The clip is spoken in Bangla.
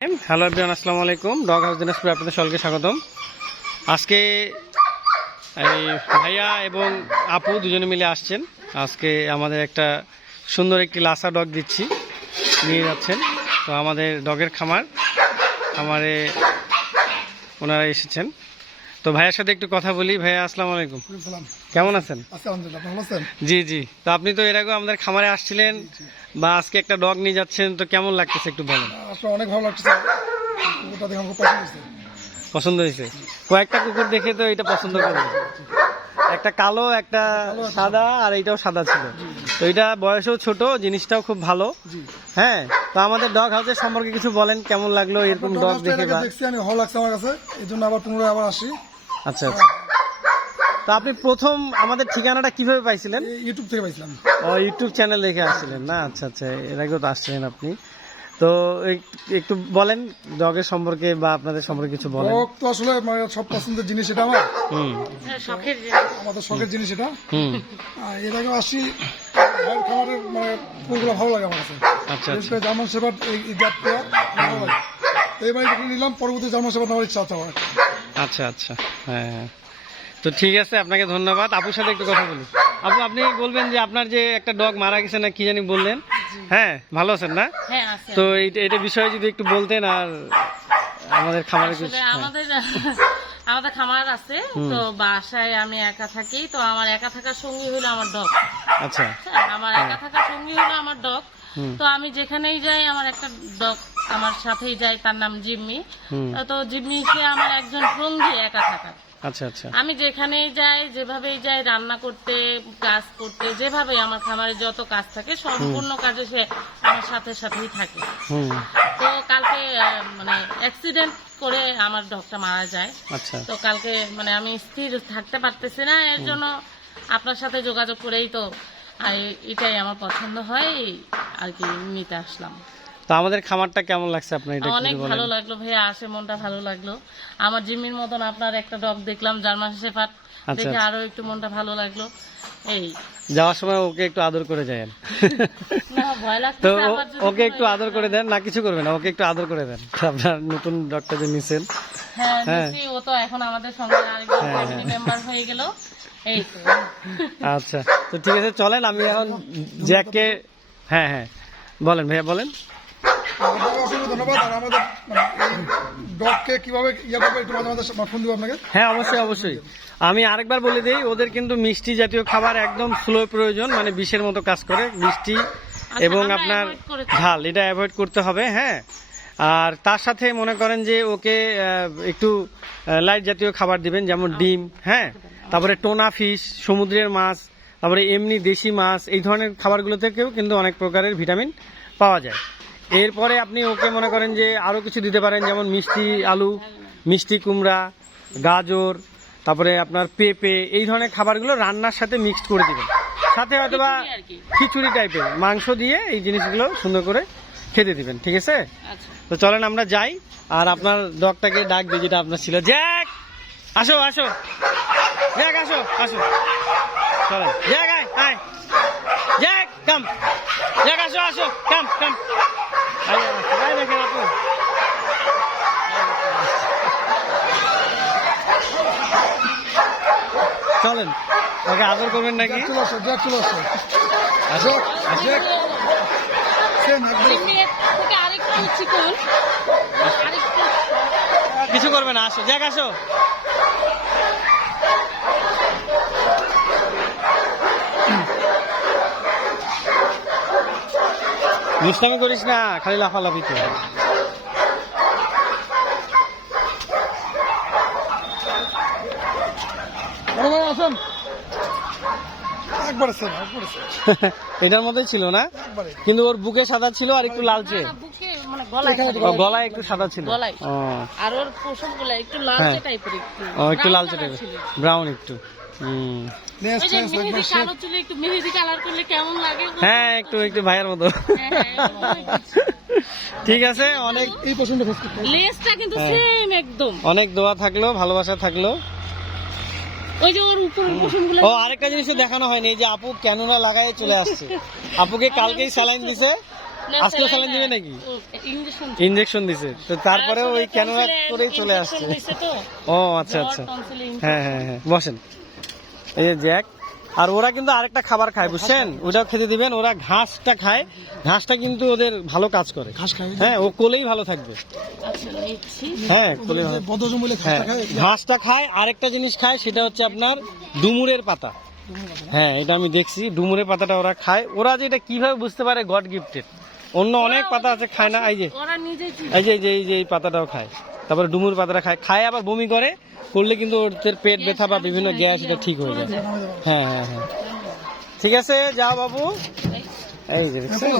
হ্যালো এভরিওয়ান, আসসালামু আলাইকুম। ডগ হাউস দিনাজপুরে আপনাদের সকলকে স্বাগতম। আজকে এই ভাইয়া এবং আপু দুজনে মিলে আসছেন। আজকে আমাদের একটা সুন্দর একটি লাসা ডগ দিচ্ছি, নিয়ে যাচ্ছেন। তো আমাদের ডগের খামারে ওনারা এসেছেন। তো ভাইয়ার সাথে একটু কথা বলি। ভাইয়া আসসালামু আলাইকুম, কেমন আছেন? জি জি। তো আপনি তো এর আগে আমাদের খামারে আসছিলেন, বা আজকে একটা ডগ নিয়ে যাচ্ছেন, তো কেমন লাগতেছে একটু বলেন। অনেক ভালো লাগছে, পছন্দ হয়েছে? কয়েকটা কুকুর দেখে তো এটা পছন্দ করবে। একটা কালো, একটা সাদা, আর এইটাও সাদা ছিল। তো এটা বয়সও ছোট, জিনিসটাও খুব ভালো। হ্যাঁ, তো আমাদের ডগ হাউসের সম্পর্কে কিছু বলেন, কেমন লাগলো এরকম ডগ দেখে? দেখছি আমি, ভালো লাগছে আমার কাছে, এই জন্য আবার পুনরায় আবার আসি। আচ্ছা আচ্ছা। তো আপনি প্রথম আমাদের ঠিকানাটা কিভাবে পাইছিলেন? ইউটিউব থেকে পাইছিলাম। ও, ইউটিউব চ্যানেল দেখে আসছিলেন না? আচ্ছা আচ্ছা, এর আগেও তো আসছিলেন আপনি। তো একটু বলেন ডগের সম্পর্কে বা আপনাদের সম্পর্কে কিছু বলেন। ডগ তো আসলে মানে সব পছন্দের জিনিস, এটা আমার আমাদের শখের জিনিস এটা। এর আগে আসি, খাবারের মানে ফুলগুলো ভালো লাগে আমার কাছে। আচ্ছা বিশেষ করে জার্মান শেফার্ড, এই জাতটা ভালো লাগে। এই বাড়ি যখন নিলাম, পরবর্তী জার্মান শেফার্ড নেওয়ার ইচ্ছা আছে আমার। আচ্ছা আচ্ছা, হ্যাঁ। তো ঠিক আছে, আপনাকে ধন্যবাদ। আপুর সাথে একটু কথা বলি। আপু, আপনি বলবেন যে আপনার যে একটা ডগ মারা গেছে না কি জানি বললেন, হ্যাঁ, ভালো আছেন না? তো এটা বিষয়ে যদি একটু বলতেন। আর আমাদের খামারে আমাদের খামার আছে, তো বাসায় আমি একা থাকি। তো আমার একা থাকার সঙ্গী হলো আমার ডগ। আচ্ছা, আমার একা থাকার সঙ্গী হলো আমার ডগ। তো আমি যেখানেই যাই আমার একটা ডগ আমার সাথেই যায়, তার নাম জিম্মি। তো জিম্মি সে আমার একজন সঙ্গী একা থাকার। আচ্ছা আচ্ছা। আমি যেখানেই যাই, যেভাবেই যাই, রান্না করতে, কাজ করতে, যেভাবে আমার খামারে যত কাজ থাকে সম্পূর্ণ কাজে সে আমার সাথেই থাকে। তো কালকে মানে অ্যাক্সিডেন্ট করে আমার ডগটা মারা যায়। আচ্ছা। তো কালকে মানে আমি স্থির থাকতে পারতেছি না, এর জন্য আপনার সাথে যোগাযোগ করেই তো এটাই আমার পছন্দ হয় আর কি, নিতে আসলাম। তো আমাদের খামারটা কেমন লাগছে আপনার? এটা অনেক ভালো লাগলো ভাইয়া, আসে মনটা ভালো লাগলো। আমার জিম্মির মতন আপনার একটা ডগ দেখলাম, জার্মান শেফার্ড, দেখে আরো একটু মনটা ভালো লাগলো। এই যাওয়ার সময় ওকে একটু আদর করে যান। না, ভয় লাগছে। তো ওকে একটু আদর করে দেন, না কিছু করবেন না, ওকে একটু আদর করে দেন। আপনার নতুন ডগটা যে নিছেন, হ্যাঁ, ও তো এখন আমাদের সঙ্গে আরেকজন ফ্যামিলি মেম্বার হয়ে গেল। এই তো। আচ্ছা, তো ঠিক আছে, চলেন আমি এখন জ্যাককে। হ্যাঁ হ্যাঁ, বলেন ভাইয়া, বলেন। ধন্যবাদ। আর আমাদের ডগকে কিভাবে একটু মাঝে ফোন দিব আপনাকে। হ্যাঁ, অবশ্যই অবশ্যই। আমি আরেকবার বলে দিই, ওদের কিন্তু মিষ্টি জাতীয় খাবার একদম স্লো প্রয়োজন, মানে বিষের মতো কাজ করে। মিষ্টি এবং আপনার ঝাল, এটা অ্যাভয়েড করতে হবে। হ্যাঁ, আর তার সাথে মনে করেন যে ওকে একটু লাইট জাতীয় খাবার দিবেন, যেমন ডিম, হ্যাঁ, তারপরে টোনা ফিশ, সমুদ্রের মাছ, তারপরে এমনি দেশি মাছ। এই ধরনের খাবারগুলো থেকেও কিন্তু অনেক প্রকারের ভিটামিন পাওয়া যায়। এরপরে আপনি ওকে মনে করেন যে আরো কিছু দিতে পারেন, যেমন মিষ্টি আলু, মিষ্টি কুমড়া, গাজর, তারপরে আপনার পেঁপে, এই ধরনের খাবারগুলো রান্নার সাথে মিক্সড করে দিবেন। সাথে হয়তোবা খিচুড়ি টাইপের মাংস দিয়ে এই জিনিসগুলো সুন্দর করে খেতে দিবেন। ঠিক আছে? তো চলেন আমরা যাই, আর আপনার ডগটাকে ডাক দিই, যেটা আপনার ছিল। জ্যাক, আসো আসো, জ্যাক আসো আসো, চলেন জ্যাক, আয় আয়, জ্যাক কাম, জ্যাক আসো আসো, কাম কাম। দেখেন আপু, চলেন ওকে আদর করবেন নাকি? কিছু করবে না, আসো জ্যাক আসো। দুষ্টামি করিস না, খালি লাফালাফি তো। এটার মধ্যেই ছিল না, কিন্তু ওর বুকে সাদা ছিল আর একটু লালচে, গলায় একটু সাদা ছিল, আর ওর পোশাকগুলো একটু লালচে টাইপের, একটু লালচে টাইপের, ব্রাউন একটু। হ্যাঁ, একটু একটু ভাইয়ের মতো। ঠিক আছে, অনেক অনেক দোয়া থাকলো, ভালোবাসা থাকলো। ও, আরেকটা জিনিস দেখানো হয়নি, এই যে আপু ক্যানুলা লাগাই চলে আসছে। আপুকে কালকেই স্যালাইন দিছে, আজকে স্যালাইন দিবে নাকি? ইঞ্জেকশন ইনজেকশন দিছে, তো তারপরেও ওই কেন করেই চলে আসছে। ও আচ্ছা আচ্ছা, হ্যাঁ হ্যাঁ হ্যাঁ, বসেন। এই যে জ্যাক, আর ওরা কিন্তু আরেকটা খাবার খায় বুঝছেন, ওটাও খেতে দিবেন। ওরা ঘাসটা খায়, ঘাসটা কিন্তু ওদের ভালো কাজ করে। ঘাস খায়, হ্যাঁ, ও কোলেই ভালো থাকবে। হ্যাঁ, কোলেই ভালো। বদ্ধজমলে হ্যাঁ, ঘাসটা খায়। ঘাসটা খায়। আরেকটা জিনিস খায়, সেটা হচ্ছে আপনার ডুমুরের পাতা। হ্যাঁ, এটা আমি দেখছি, ডুমুরের পাতাটা ওরা খায়। ওরা যে এটা কিভাবে বুঝতে পারে গড গিফটেড, অন্য অনেক পাতা আছে খায় না। এই যে এই পাতাটাও খায়, তারপরে ডুমুর পাতাটা খায়, খায় আবার বমি করলে কিন্তু ওদের পেট ব্যথা বা বিভিন্ন গ্যাস এটা ঠিক হয়ে যায়। হ্যাঁ হ্যাঁ হ্যাঁ, ঠিক আছে, যাও বাবু। এই যে দেখছেন?